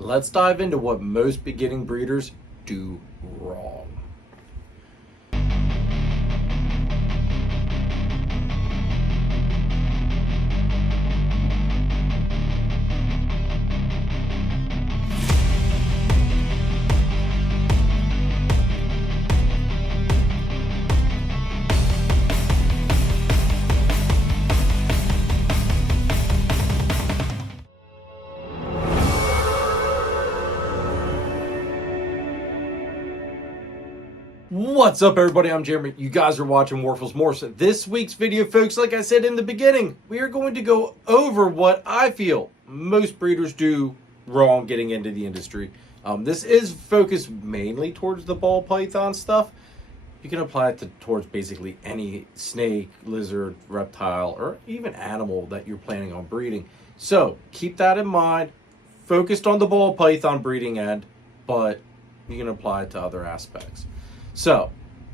let's dive into what most beginning breeders do wrong. What's up, everybody? I'm Jeremy. You guys are watching Morphs. This week's video, folks, like I said in the beginning, we are going to go over what I feel most breeders do wrong getting into the industry. This is focused mainly towards the ball python stuff. You can apply it towards basically any snake, lizard, reptile, or even animal that you're planning on breeding. So keep that in mind. Focused on the ball python breeding end, but you can apply it to other aspects. So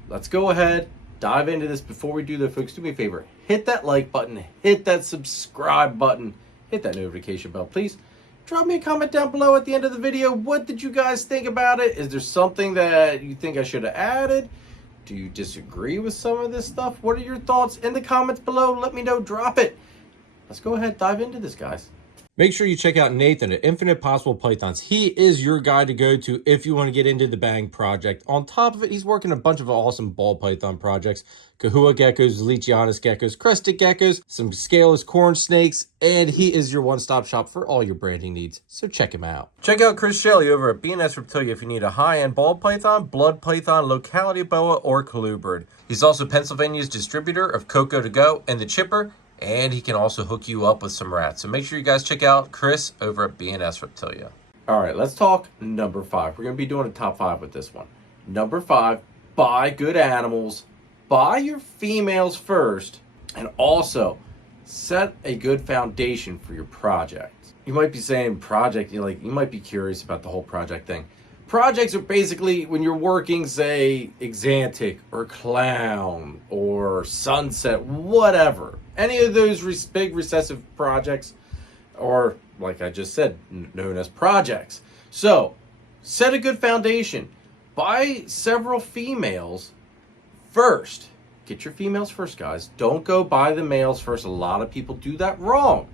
let's go ahead, dive into this. Before we do that, folks, do me a favor, hit that like button, hit that subscribe button, hit that notification bell, please. Drop me a comment down below at the end of the video. What did you guys think about it? Is there something that you think I should have added? Do you disagree with some of this stuff? What are your thoughts in the comments below? Let me know, drop it. Let's go ahead, dive into this, guys. Make sure you check out Nathan at Infinite Possible Pythons. He is your guy to go to if you want to get into the Bang project. On top of it, he's working a bunch of awesome ball python projects. Kahua geckos, Leachianus geckos, crested geckos, some scaleless corn snakes, and he is your one-stop shop for all your branding needs. So check him out. Check out Chris Shelley over at S Reptilia if you need a high-end ball python, blood python, locality boa, or colubrid. He's also Pennsylvania's distributor of Coco to Go and the Chipper, and he can also hook you up with some rats. So make sure you guys check out Chris over at S Reptilia. All right, let's talk number 5. We're going to be doing a top 5 with this one. Number 5, buy good animals. Buy your females first, and also set a good foundation for your project. You might be saying project, you might be curious about the whole project thing. Projects are basically when you're working, say, Exantic or Clown or Sunset, whatever. Any of those big recessive projects, or like I just said, known as projects. So, set a good foundation. Buy several females first. Get your females first, guys. Don't go buy the males first. A lot of people do that wrong.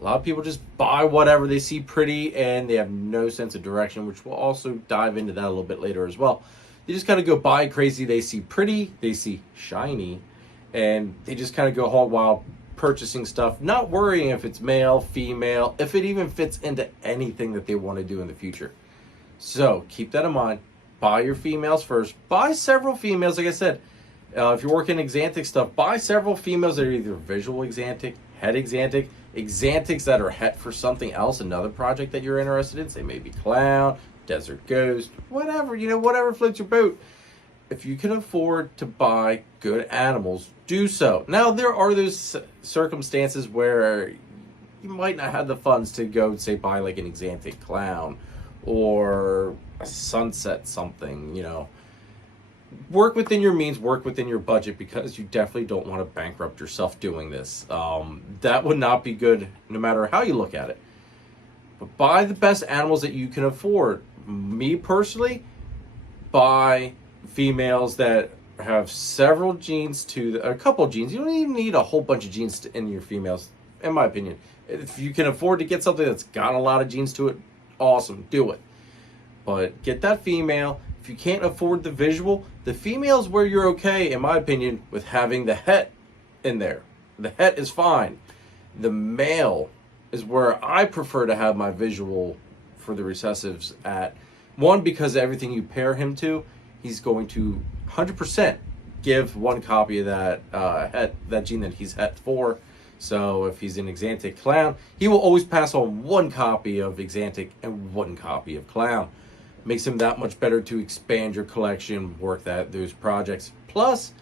A lot of people just buy whatever they see pretty and they have no sense of direction, which we'll also dive into that a little bit later as well. They just kind of go buy crazy. They see pretty, they see shiny, and they just kind of go hog wild purchasing stuff, not worrying if it's male, female, if it even fits into anything that they want to do in the future. So keep that in mind. Buy your females first. Buy several females, like I said. If you're working Exantic stuff, buy several females that are either visual Exantic, head Exantic, Exantics that are het for something else, another project that you're interested in, say maybe Clown, Desert Ghost, whatever, whatever floats your boat. If you can afford to buy good animals, do so. Now, there are those circumstances where you might not have the funds to go, say, buy like an Exantic Clown or a Sunset something, Work within your means, work within your budget, because you definitely don't want to bankrupt yourself doing this. That would not be good no matter how you look at it. But buy the best animals that you can afford. Me personally, buy females that have several genes a couple genes. You don't even need a whole bunch of genes in your females, in my opinion. If you can afford to get something that's got a lot of genes to it, awesome, do it. But get that female. If you can't afford the visual, the female's where you're okay, in my opinion, with having the het in there. The het is fine. The male is where I prefer to have my visual for the recessives at. One, because everything you pair him to, he's going to 100% give one copy of that het, that gene that he's het for. So if he's an Exantic Clown, he will always pass on one copy of Exantic and one copy of Clown. Makes him that much better to expand your collection, work those projects. Plus,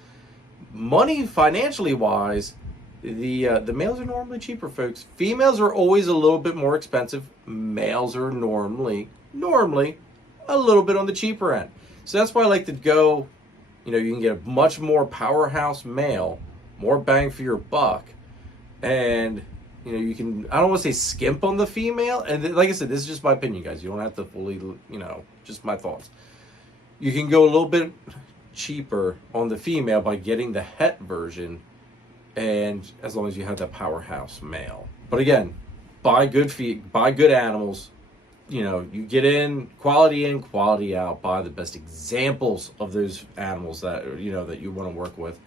money financially wise, the males are normally cheaper, folks. Females are always a little bit more expensive. Males are normally a little bit on the cheaper end. So that's why I like to go, you can get a much more powerhouse male, more bang for your buck, and You know, you can, I don't want to say skimp on the female. And like I said, this is just my opinion, guys. You don't have to fully, you know, just my thoughts. You can go a little bit cheaper on the female by getting the het version, and as long as you have that powerhouse male. But again, buy good animals. You know, you get in, quality out. Buy the best examples of those animals that, you know, that you want to work with.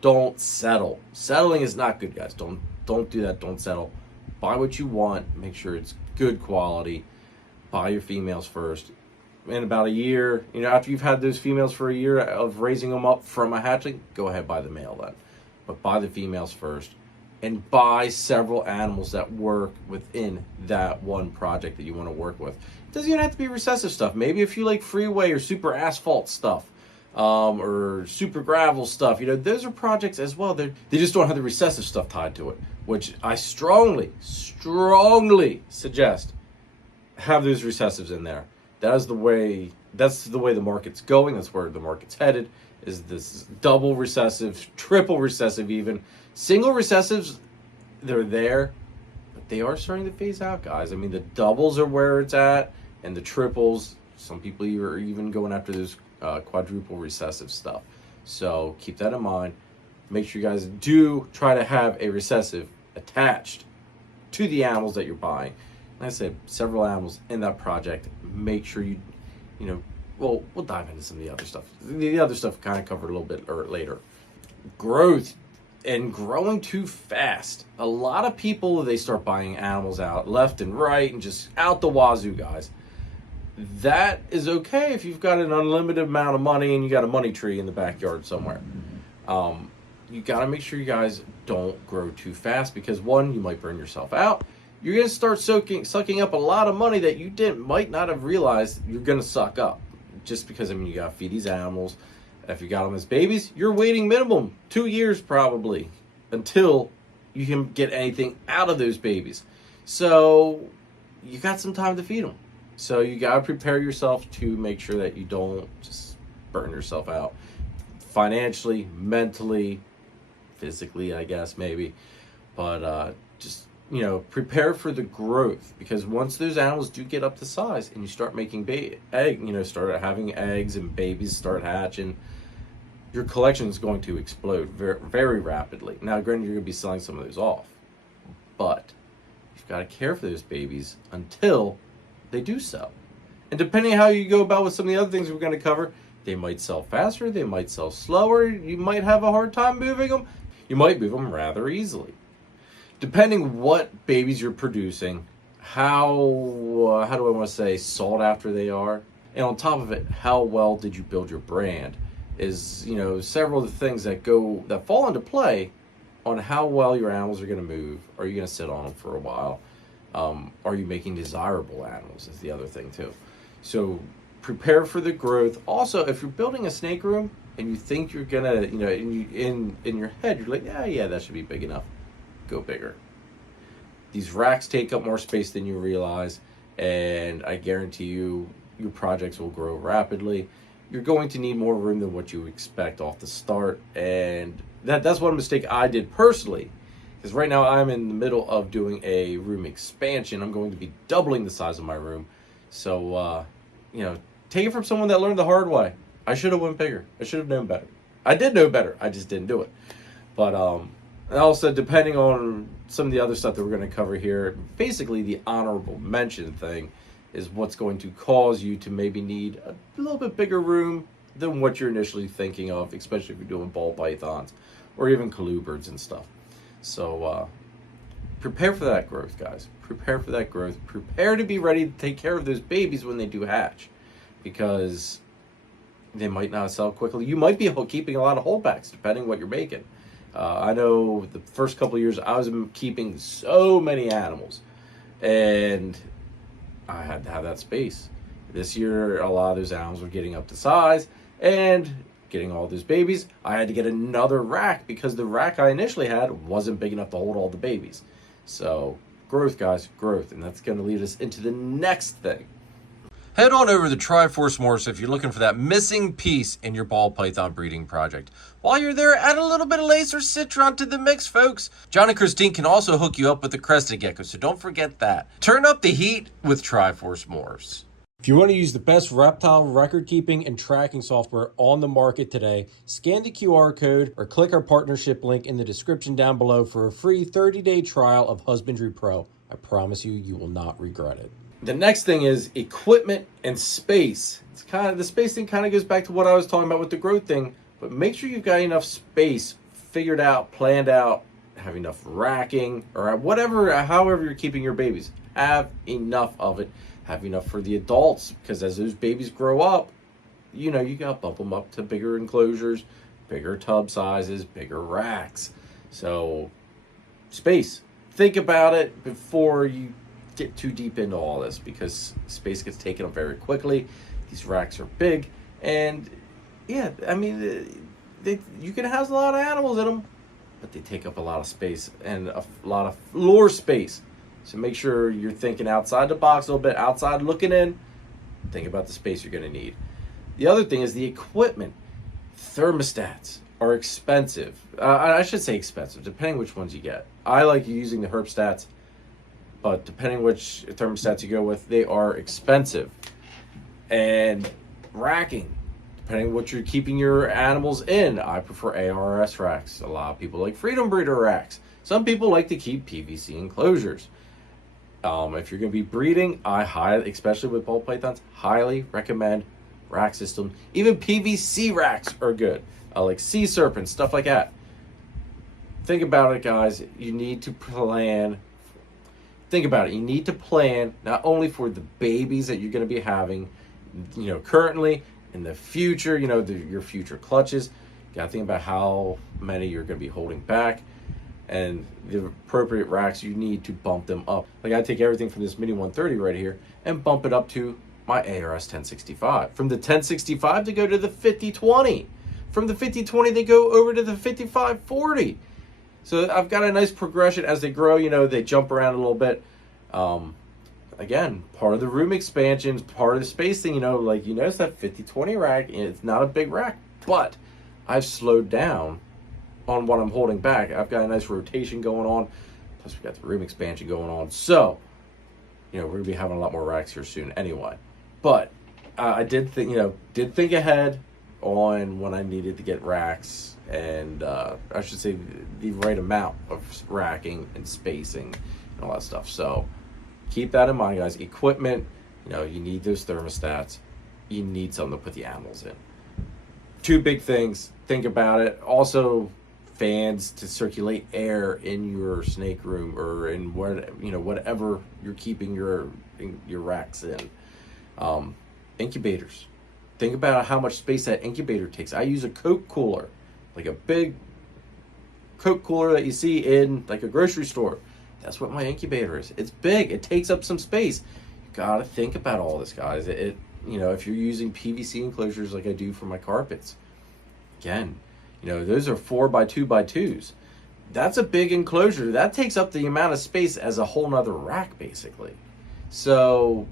Don't settle. Settling is not good, guys. Don't do that. Don't settle. Buy what you want. Make sure it's good quality. Buy your females first. In about a year, you know, after you've had those females for a year of raising them up from a hatchling, go ahead, buy the male then. But buy the females first. And buy several animals that work within that one project that you want to work with. It doesn't even have to be recessive stuff. Maybe if you like freeway or super asphalt stuff, or super gravel stuff, you know, those are projects as well. They just don't have the recessive stuff tied to it, which I strongly suggest have those recessives in there. That's the way the market's going. That's where the market's headed, is this double recessive, triple recessive even. Single recessives, they're there, but they are starting to phase out, guys. I mean, the doubles are where it's at, and the triples, some people are even going after those quadruple recessive stuff. So keep that in mind. Make sure you guys do try to have a recessive attached to the animals that you're buying. Like I said, several animals in that project. Make sure you know, well, we'll dive into some of the other stuff. The other stuff kind of covered a little bit later. Growth and growing too fast. A lot of people, they start buying animals out left and right and just out the wazoo, guys. That is okay if you've got an unlimited amount of money and you got a money tree in the backyard somewhere. You got to make sure you guys don't grow too fast, because one, you might burn yourself out. You're going to start sucking up a lot of money that you might not have realized you're going to suck up. Just because, I mean, you got to feed these animals. If you got them as babies, you're waiting minimum 2 years probably until you can get anything out of those babies. So you got some time to feed them. So you got to prepare yourself to make sure that you don't just burn yourself out financially, mentally, physically, I guess, maybe. But just, you know, prepare for the growth, because once those animals do get up to size and you start making start having eggs and babies start hatching, your collection is going to explode very, very rapidly. Now, granted, you're going to be selling some of those off, but you've got to care for those babies until they do sell. And depending on how you go about with some of the other things we're going to cover, they might sell faster, they might sell slower, you might have a hard time moving them, you might move them rather easily. Depending what babies you're producing, how do I want to say, sought after they are, and on top of it, how well did you build your brand, is, you know, several of the things that fall into play on how well your animals are going to move. Are you going to sit on them for a while? Are you making desirable animals is the other thing too. So prepare for the growth. Also, if you're building a snake room and you think you're gonna, you know, in your head, you're like, yeah, that should be big enough. Go bigger. These racks take up more space than you realize, and I guarantee you, your projects will grow rapidly. You're going to need more room than what you expect off the start, and that's one mistake I did personally. Because right now I'm in the middle of doing a room expansion. I'm going to be doubling the size of my room. So, you know, take it from someone that learned the hard way. I should have went bigger. I should have known better. I did know better. I just didn't do it. But and also, depending on some of the other stuff that we're going to cover here, basically the honorable mention thing is what's going to cause you to maybe need a little bit bigger room than what you're initially thinking of, especially if you're doing ball pythons or even colubrids and stuff. So prepare for that growth, guys. Prepare for that growth. Prepare to be ready to take care of those babies when they do hatch, because they might not sell quickly. You might be keeping a lot of holdbacks depending on what you're making. I know the first couple of years I was keeping so many animals, and I had to have that space. This year, a lot of those animals were getting up to size and getting all those babies. I had to get another rack because the rack I initially had wasn't big enough to hold all the babies. So growth, guys, growth. And that's going to lead us into the next thing. Head on over to Triforce Morphs if you're looking for that missing piece in your ball python breeding project. While you're there, add a little bit of laser citron to the mix, folks. John and Christine can also hook you up with the crested gecko, so don't forget that. Turn up the heat with Triforce Morphs. If you want to use the best reptile record keeping and tracking software on the market today, scan the QR code or click our partnership link in the description down below for a free 30-day trial of Husbandry Pro. I promise you, you will not regret it. The next thing is equipment and space. It's the space thing kind of goes back to what I was talking about with the growth thing, but make sure you've got enough space figured out, planned out, have enough racking, or however you're keeping your babies. Have enough of it. Have enough for the adults, because as those babies grow up, you got to bump them up to bigger enclosures, bigger tub sizes, bigger racks. So space. Think about it before you get too deep into all this, because space gets taken up very quickly. These racks are big, and yeah, I mean, you can house a lot of animals in them, but they take up a lot of space and a lot of floor space. So make sure you're thinking outside the box a little bit, outside looking in. Think about the space you're going to need. The other thing is the equipment. Thermostats are expensive. I should say expensive, depending which ones you get. I like using the Herpstats, but depending which thermostats you go with, they are expensive. And racking, depending what you're keeping your animals in. I prefer ARS racks. A lot of people like Freedom Breeder racks. Some people like to keep PVC enclosures. If you're going to be breeding, especially with ball pythons, highly recommend rack system. Even PVC racks are good. Like sea serpents, stuff like that. Think about it, guys. You need to plan. Think about it. You need to plan not only for the babies that you're going to be having, currently, in the future, your future clutches. You got to think about how many you're going to be holding back, and the appropriate racks. You need to bump them up. Like, I take everything from this Mini 130 right here and bump it up to my ARS 1065. From the 1065 to go to the 5020. From the 5020 they go over to the 5540. So I've got a nice progression as they grow. They jump around a little bit. Again, part of the room expansions, part of the space thing. Like, you notice that 5020 rack, it's not a big rack, but I've slowed down on what I'm holding back. I've got a nice rotation going on. Plus, we've got the room expansion going on. So, we're going to be having a lot more racks here soon anyway. But I did think ahead on when I needed to get racks, and I should say the right amount of racking and spacing and all that stuff. So keep that in mind, guys. Equipment, you need those thermostats. You need something to put the animals in. Two big things. Think about it. Also, fans to circulate air in your snake room or in whatever you're keeping your racks in. Incubators. Think about how much space that incubator takes. I use a Coke cooler, like a big Coke cooler that you see in like a grocery store. That's what my incubator is. It's big. It takes up some space. You gotta think about all this, guys. If you're using PVC enclosures like I do for my carpets, again, those are 4x2x2s. That's a big enclosure. That takes up the amount of space as a whole nother rack, basically. So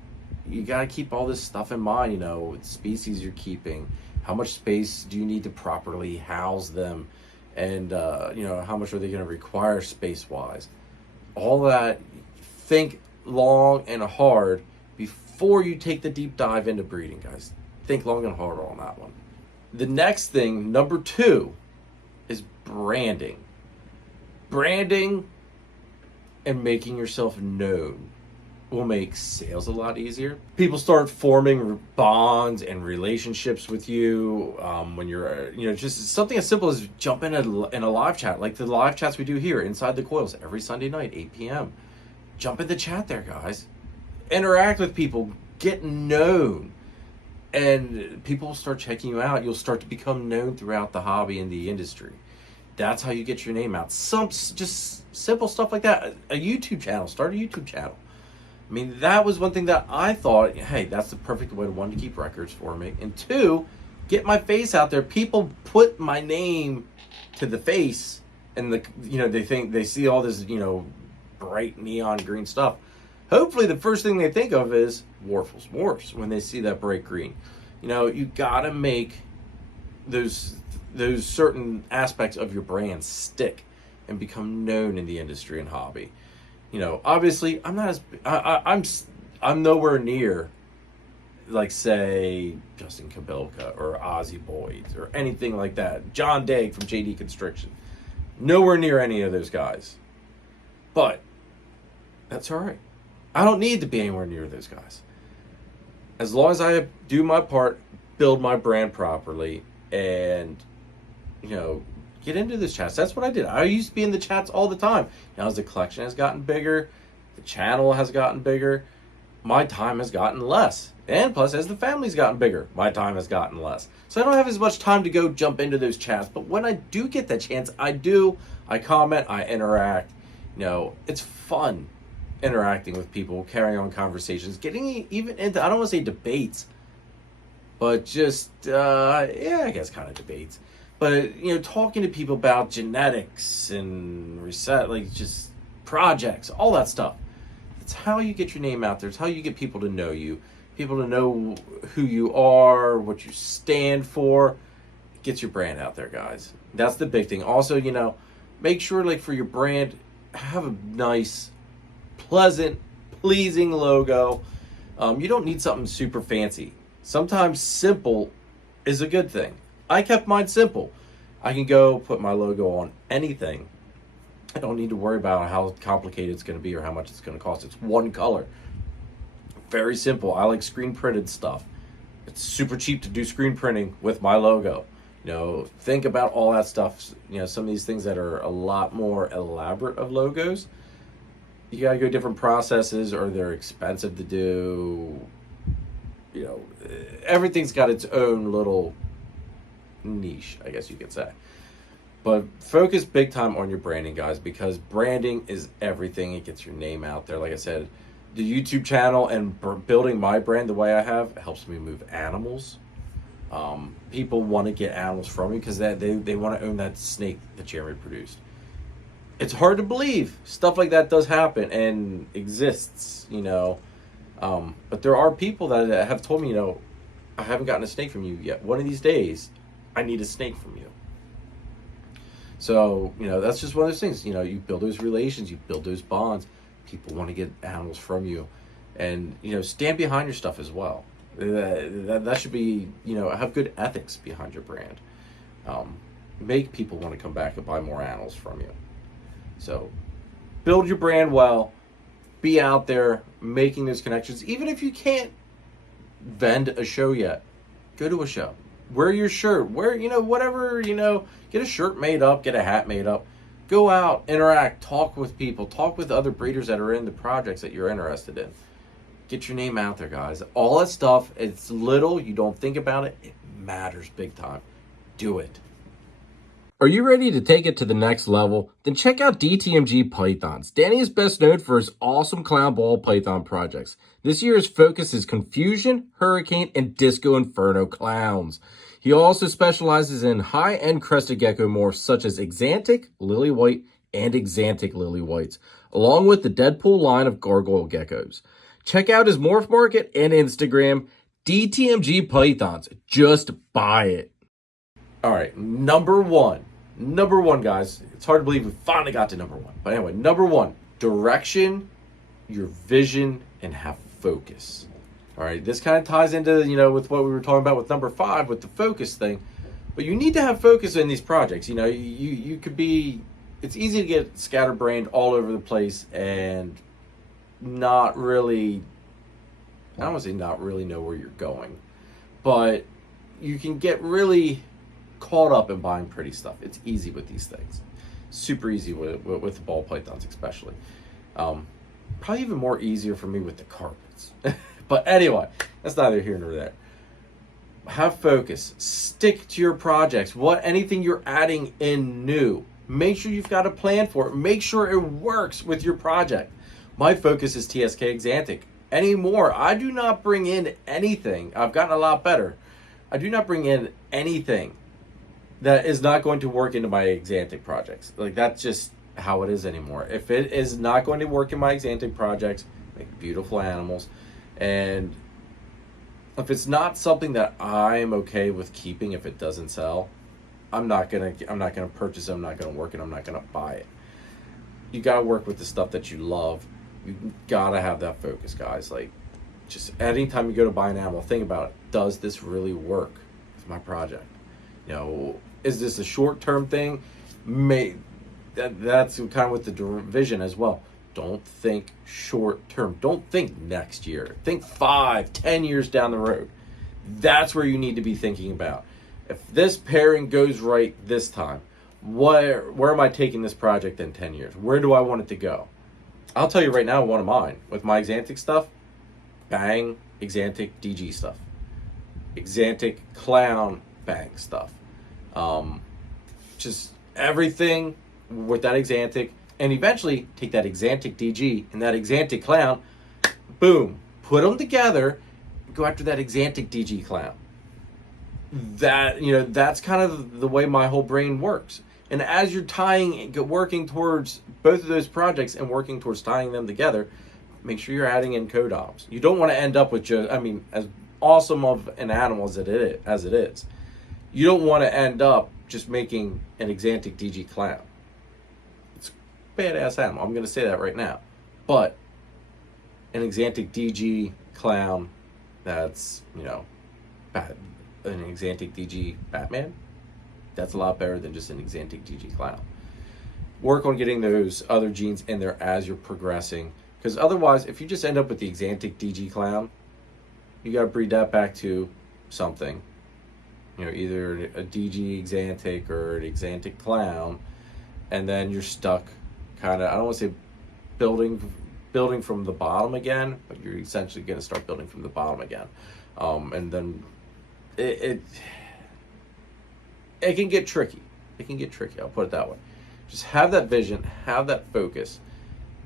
you got to keep all this stuff in mind, what species you're keeping, how much space do you need to properly house them, and how much are they going to require space-wise. All that, think long and hard before you take the deep dive into breeding, guys. Think long and hard on that one. The next thing, number 2, is branding. Branding and making yourself known will make sales a lot easier. People start forming bonds and relationships with you when you're, just something as simple as jump in a live chat, like the live chats we do here inside the coils every Sunday night, 8 p.m. Jump in the chat there, guys. Interact with people, get known, and people will start checking you out. You'll start to become known throughout the hobby and the industry. That's how you get your name out. Some just simple stuff like that. A YouTube channel. Start a YouTube channel. I mean, that was one thing that I thought, hey, that's the perfect way, one, to keep records for me, and 2, get my face out there. People put my name to the face, and they think they see all this, bright neon green stuff. hopefully the first thing they think of is Morphs when they see that bright green. You know, you gotta make those certain aspects of your brand stick and become known in the industry and hobby. You know, obviously, I'm not as I'm nowhere near, like, say, Justin Kabilka or Ozzy Boyd or anything like that. John Day from JD Constriction. Nowhere near any of those guys. But that's all right. I don't need to be anywhere near those guys. As long as I do my part, build my brand properly, and, you know, get into those chats. That's what I did. I used to be in the chats all the time. Now as the collection has gotten bigger, the channel has gotten bigger, my time has gotten less. And plus, as the family's gotten bigger, my time has gotten less. So I don't have as much time to go jump into those chats. But when I do get that chance, I do. I comment, I interact. You know, it's fun interacting with people, carrying on conversations, getting even into, I don't want to say debates, but just, yeah, I guess kind of debates. But, you know, talking to people about genetics and like just projects, all that stuff. It's how you get your name out there. It's how you get people to know you, people to know who you are, what you stand for. It gets your brand out there, guys. That's the big thing. Also, you know, make sure, like, for your brand, have a nice, pleasant, pleasing logo. You don't need something super fancy. Sometimes simple is a good thing. I kept mine simple. I can go put my logo on anything. I don't need to worry about how complicated it's going to be or how much it's going to cost. It's one color. Very simple. I like screen printed stuff. It's super cheap to do screen printing with my logo. You know, think about all that stuff. You know, some of these things that are a lot more elaborate of logos, you got to go different processes, or they're expensive to do. You know, everything's got its own little niche, I guess you could say. But focus big time on your branding, guys, because branding is everything. It gets your name out there. Like I said, the YouTube channel and building my brand the way I have helps me move animals. People want to get animals from me because they want to own that snake that Jeremy produced. It's hard to believe stuff like that does happen and exists, you know. But there are people that have told me, you know, I haven't gotten a snake from you yet. One of these days, I need a snake from you. So, you know, that's just one of those things. You know, you build those relations, you build those bonds. People want to get animals from you. And, you know, stand behind your stuff as well. That should be, you know, have good ethics behind your brand. Make people want to come back and buy more animals from you. So, build your brand well. Be out there making those connections. Even if you can't vend a show yet, go to a show. Wear your shirt. Wear, you know, whatever, you know, get a shirt made up, get a hat made up. Go out, interact, talk with people, talk with other breeders that are in the projects that you're interested in. Get your name out there, guys. All that stuff, it's little, you don't think about it, it matters big time. Do it. Are you ready to take it to the next level? Then check out DTMG Pythons. Danny is best known for his awesome clown ball python projects. This year's focus is Confusion, Hurricane, and Disco Inferno clowns. He also specializes in high-end crested gecko morphs such as Exantic, Lily White, and Exantic Lily Whites, along with the Deadpool line of gargoyle geckos. Check out his morph market and Instagram, DTMG Pythons. Just buy it. All right, number one, guys. It's hard to believe we finally got to number one. But anyway, number one, direction, your vision, and have focus. All right, this kind of ties into, you know, with what we were talking about with number 5, with the focus thing. But you need to have focus in these projects. You know, you could be, it's easy to get scatterbrained all over the place and not really, I don't want to say not really know where you're going. But you can get really caught up in buying pretty stuff. It's easy with these things. Super easy with the ball pythons especially. Probably even more easier for me with the carpets. But anyway, that's neither here nor there. Have focus. Stick to your projects. Anything you're adding in new. Make sure you've got a plan for it. Make sure it works with your project. My focus is TSK Exantic. Anymore, I do not bring in anything. I've gotten a lot better. I do not bring in anything that is not going to work into my Exantic projects. Like, that's just how it is anymore. If it is not going to work in my Exantic projects, make beautiful animals. And if it's not something that I'm okay with keeping, if it doesn't sell, I'm not gonna purchase it. I'm not gonna work it. I'm not gonna buy it. You gotta work with the stuff that you love. You gotta have that focus, guys. Like, just anytime you go to buy an animal, think about it. Does this really work with my project? You know, is this a short-term thing? That's kind of with the vision as well. Don't think short-term. Don't think next year. Think 5-10 years down the road. That's where you need to be thinking about. If this pairing goes right this time, where am I taking this project in 10 years? Where do I want it to go? I'll tell you right now, one of mine, with my Exantic stuff, bang, Exantic DG stuff. Exantic clown, bang stuff. Just everything with that Exantic, and eventually take that Exantic DG and that Exantic clown, boom, put them together, go after that Exantic DG clown. That, you know, that's kind of the way my whole brain works. And as you're working towards both of those projects and working towards tying them together, make sure you're adding in co-ops. You don't want to end up with just, I mean, as awesome of an animal as it is, you don't want to end up just making an Exantic DG clown. It's a badass animal. I'm going to say that right now. But an Exantic DG clown that's, you know, bad. An Exantic DG Batman, that's a lot better than just an Exantic DG clown. Work on getting those other genes in there as you're progressing, because otherwise, if you just end up with the Exantic DG clown, you got to breed that back to something, you know, either a DG Exantic or an Exantic clown, and then you're stuck kind of, I don't want to say building from the bottom again, but you're essentially going to start building from the bottom again. And then it can get tricky. It can get tricky. I'll put it that way. Just have that vision, have that focus,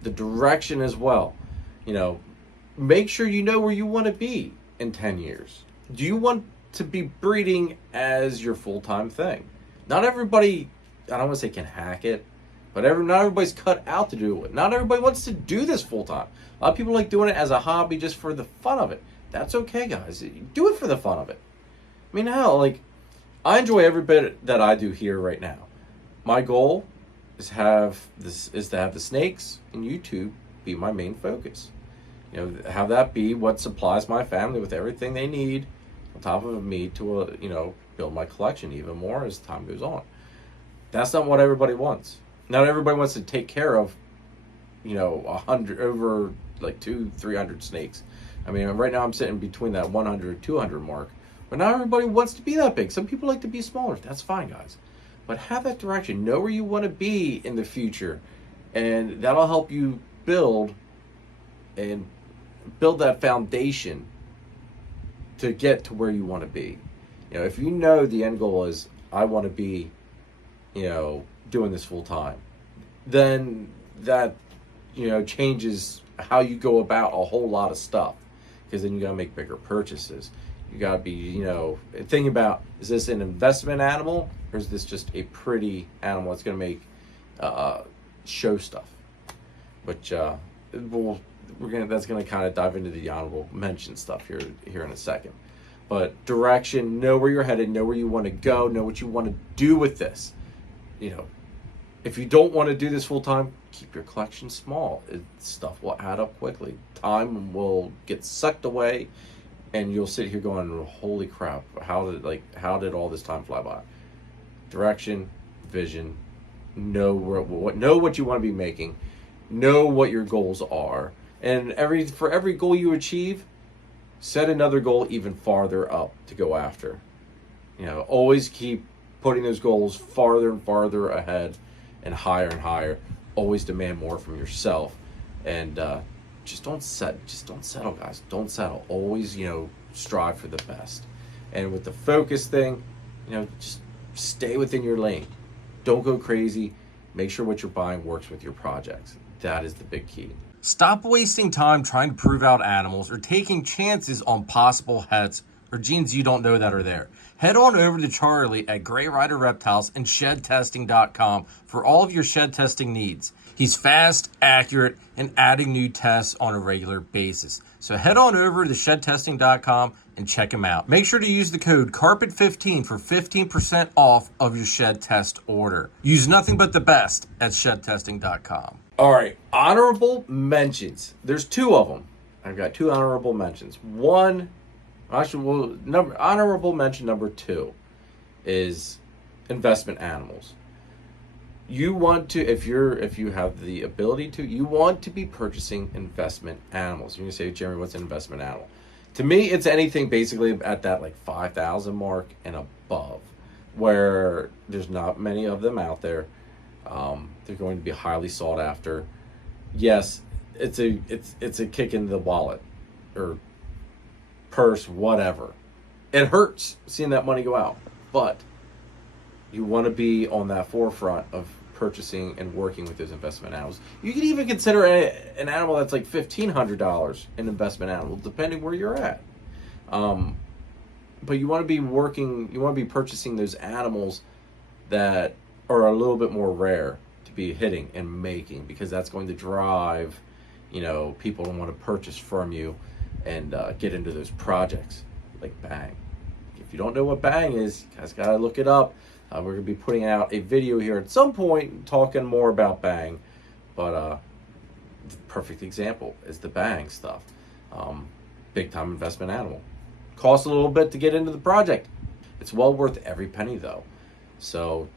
the direction as well. You know, make sure you know where you want to be in 10 years. Do you want to be breeding as your full-time thing? Not everybody, I don't want to say can hack it, but not everybody's cut out to do it. Not everybody wants to do this full-time. A lot of people like doing it as a hobby just for the fun of it. That's okay, guys. Do it for the fun of it. I mean, hell, like, I enjoy every bit that I do here right now. My goal is to have the snakes and YouTube be my main focus. You know, have that be what supplies my family with everything they need, on top of me to you know, build my collection even more as time goes on. That's not what everybody wants. Not everybody wants to take care of, you know, 100 over like 200-300 snakes. I mean, right now I'm sitting between that 100-200 mark. But not everybody wants to be that big. Some people like to be smaller. That's fine, guys. But have that direction. Know where you want to be in the future. And that'll help you build that foundation to get to where you want to be. You know, if you know the end goal is, I want to be, you know, doing this full time, then that, you know, changes how you go about a whole lot of stuff. Because then you got to make bigger purchases. You got to be, you know, thinking about, is this an investment animal or is this just a pretty animal that's going to make show stuff? Which that's going to kind of dive into the honorable mention stuff here in a second. But direction, know where you're headed, know where you want to go, know what you want to do with this. You know, if you don't want to do this full time, keep your collection small. Stuff will add up quickly. Time will get sucked away. And you'll sit here going, holy crap, how did all this time fly by? Direction, vision, know what you want to be making, know what your goals are, and for every goal you achieve, set another goal even farther up to go after. You know, always keep putting those goals farther and farther ahead and higher. Always demand more from yourself, and just don't settle, guys. Don't settle. Always, you know, strive for the best. And with the focus thing, you know, just stay within your lane. Don't go crazy. Make sure what you're buying works with your projects. That is the big key. Stop wasting time trying to prove out animals or taking chances on possible heads or genes you don't know that are there. Head on over to Charlie at Gray Rider Reptiles and ShedTesting.com for all of your shed testing needs. He's fast, accurate, and adding new tests on a regular basis. So head on over to ShedTesting.com and check him out. Make sure to use the code CARPET15 for 15% off of your shed test order. Use nothing but the best at ShedTesting.com. All right, honorable mentions. There's two of them. I've got two honorable mentions. One, actually, honorable mention number 2 is investment animals. You want to, if you have the ability to, you want to be purchasing investment animals. You're gonna say, Jeremy, what's an investment animal? To me, it's anything basically at that like 5,000 mark and above, where there's not many of them out there. They're going to be highly sought after. Yes, it's a kick in the wallet or purse, whatever. It hurts seeing that money go out, but you want to be on that forefront of purchasing and working with those investment animals. You can even consider an animal that's like $1,500 an investment animal, depending where you're at. But you want to be working, you want to be purchasing those animals that are a little bit more rare to be hitting and making, because that's going to drive, people to want to purchase from you and get into those projects like Bang. If you don't know what Bang is, you guys gotta look it up. We're going to be putting out a video here at some point talking more about Bang, but the perfect example is the Bang stuff. Big time investment animal. Costs a little bit to get into the project. It's well worth every penny though. So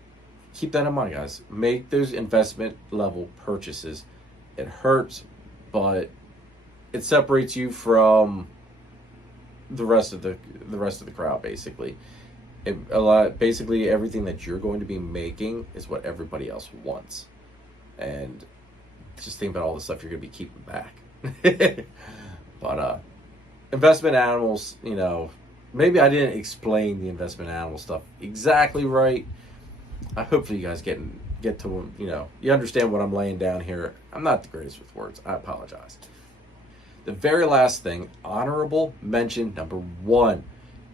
keep that in mind, guys. Make those investment level purchases. It hurts, but it separates you from the rest of the crowd, basically. Basically everything that you're going to be making is what everybody else wants, and just think about all the stuff you're going to be keeping back. But investment animals, maybe I didn't explain the investment animal stuff exactly right. Hopefully you guys get to you understand what I'm laying down here. I'm not the greatest with words, I apologize. The very last thing, honorable mention number 1,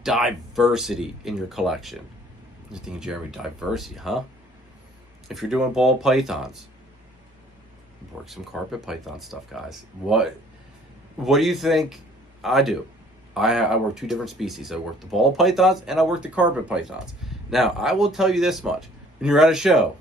diversity in your collection. You're thinking, Jeremy, diversity, huh? If you're doing ball pythons, work some carpet python stuff, guys. What do you think I do? I work 2 different species. I work the ball pythons and I work the carpet pythons. Now, I will tell you this much. When you're at a show,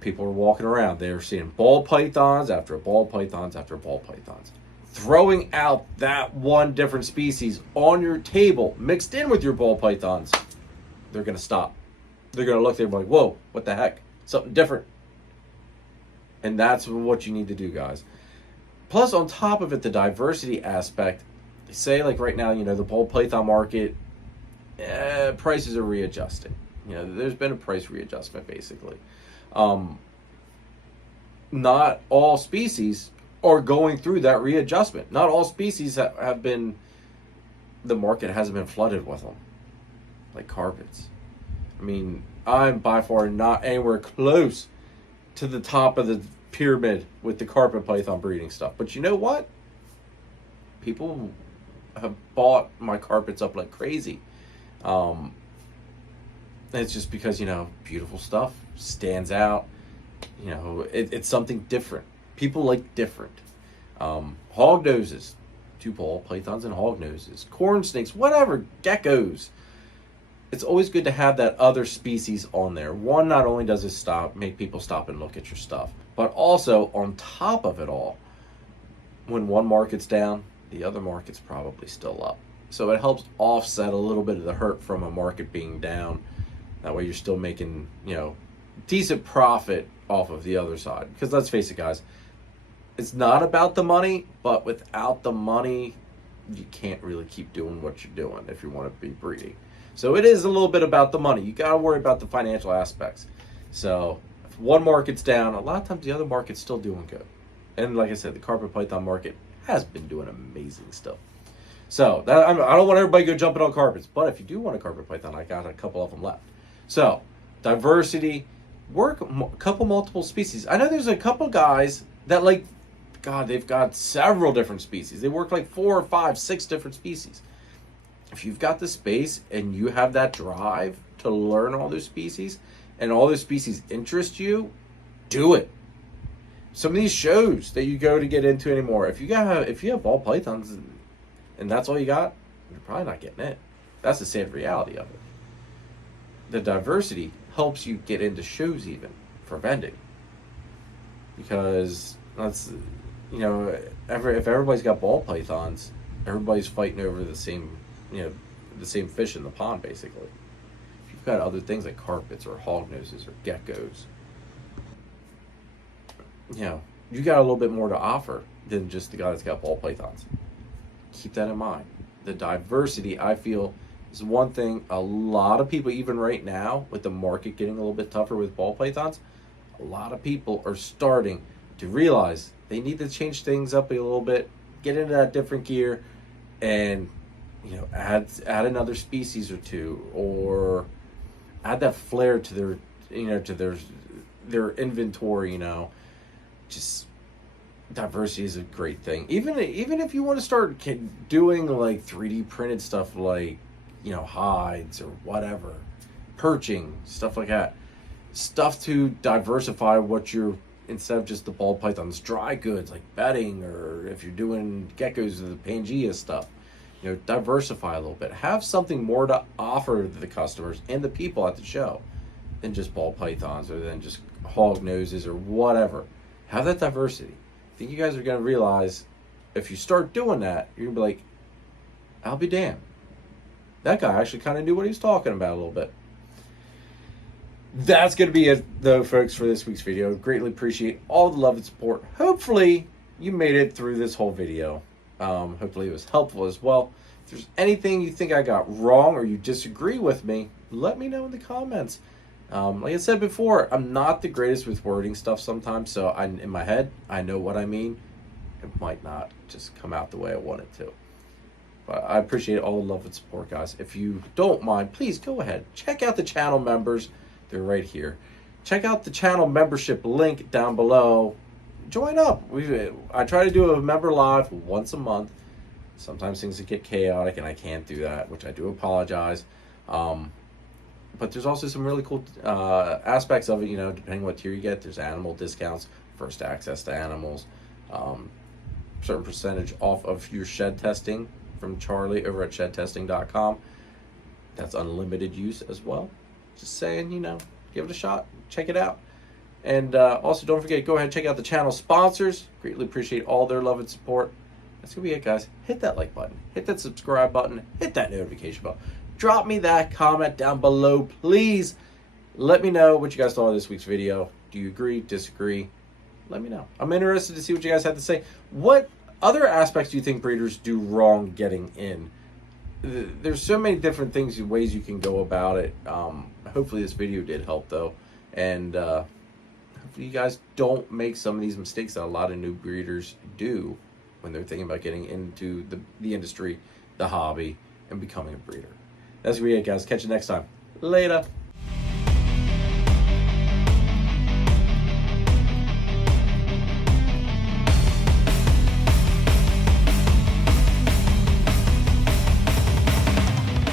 people are walking around. They're seeing ball pythons after ball pythons after ball pythons. Throwing out that one different species on your table mixed in with your ball pythons, they're going to stop. They're going to look, they're like, whoa, what the heck? Something different. And that's what you need to do, guys. Plus, on top of it, the diversity aspect, say like right now, the ball python market, prices are readjusting. There's been a price readjustment, basically. Not all species are going through that readjustment. Not all species have been, the market hasn't been flooded with them, like carpets. I mean, I'm by far not anywhere close to the top of the pyramid with the carpet python breeding stuff. But you know what? People have bought my carpets up like crazy. It's just because, beautiful stuff stands out. It's something different. People like different. Hog noses, 2 ball pythons and hog noses, corn snakes, whatever, geckos. It's always good to have that other species on there. One, not only does it make people stop and look at your stuff, but also on top of it all, when one market's down, the other market's probably still up. So it helps offset a little bit of the hurt from a market being down. That way you're still making, decent profit off of the other side. Because let's face it, guys, it's not about the money, but without the money, you can't really keep doing what you're doing if you want to be breeding. So it is a little bit about the money. You got to worry about the financial aspects. So if one market's down, a lot of times the other market's still doing good. And like I said, the carpet python market has been doing amazing stuff. So I don't want everybody to go jumping on carpets, but if you do want a carpet python, I got a couple of them left. So diversity, work a couple multiple species. I know there's a couple guys that they've got several different species. They work like 4 or 5, 6 different species. if you've got the space and you have that drive to learn all those species and all those species interest you, do it. Some of these shows that you go to get into anymore, if you have ball pythons and that's all you got, you're probably not getting it. That's the sad reality of it. The diversity helps you get into shows even for vending, because that's, you know, if everybody's got ball pythons, everybody's fighting over the same, you know, the same fish in the pond basically. If you've got other things like carpets or hognoses or geckos, you know, you got a little bit more to offer than just the guy that's got ball pythons. Keep that in mind. The diversity, I feel, is one thing a lot of people, even right now, with the market getting a little bit tougher with ball pythons, a lot of people are starting to realize they need to change things up a little bit, get into that different gear, and, you know, add another species or two, or add that flair to their, you know, to their inventory. You know, just diversity is a great thing. Even if you want to start doing like 3D printed stuff, like, you know, hides or whatever, perching, stuff like that, stuff to diversify what you're, instead of just the ball pythons, dry goods like bedding, or if you're doing geckos or the Pangea stuff, you know, diversify a little bit. Have something more to offer to the customers and the people at the show than just ball pythons or than just hog noses or whatever. Have that diversity. I think you guys are going to realize, if you start doing that, you're going to be like, I'll be damned, that guy actually kind of knew what he was talking about a little bit. That's going to be it, though, folks, for this week's video. Greatly appreciate all the love and support. Hopefully, you made it through this whole video. Hopefully, it was helpful as well. If there's anything you think I got wrong or you disagree with me, let me know in the comments. Like I said before, I'm not the greatest with wording stuff sometimes, so in my head, I know what I mean. It might not just come out the way I want it to. But I appreciate all the love and support, guys. If you don't mind, please go ahead. Check out the channel members. They're right here. Check out the channel membership link down below. Join up. I try to do a member live once a month. Sometimes things get chaotic and I can't do that, which I do apologize. But there's also some really cool aspects of it, you know, depending what tier you get. There's animal discounts, first access to animals, certain percentage off of your shed testing from Charlie over at shedtesting.com. That's unlimited use as well. Just saying, you know, give it a shot, check it out. And also, don't forget, go ahead and check out the channel sponsors. Greatly appreciate all their love and support. That's going to be it, guys. Hit that like button, hit that subscribe button, hit that notification bell. Drop me that comment down below, please. Let me know what you guys thought of this week's video. Do you agree, disagree? Let me know. I'm interested to see what you guys have to say. What other aspects do you think breeders do wrong getting in? There's so many different things, ways you can go about it. Hopefully this video did help, though. And hopefully you guys don't make some of these mistakes that a lot of new breeders do when they're thinking about getting into the industry, the hobby, and becoming a breeder. That's going to be it, guys. Catch you next time. Later.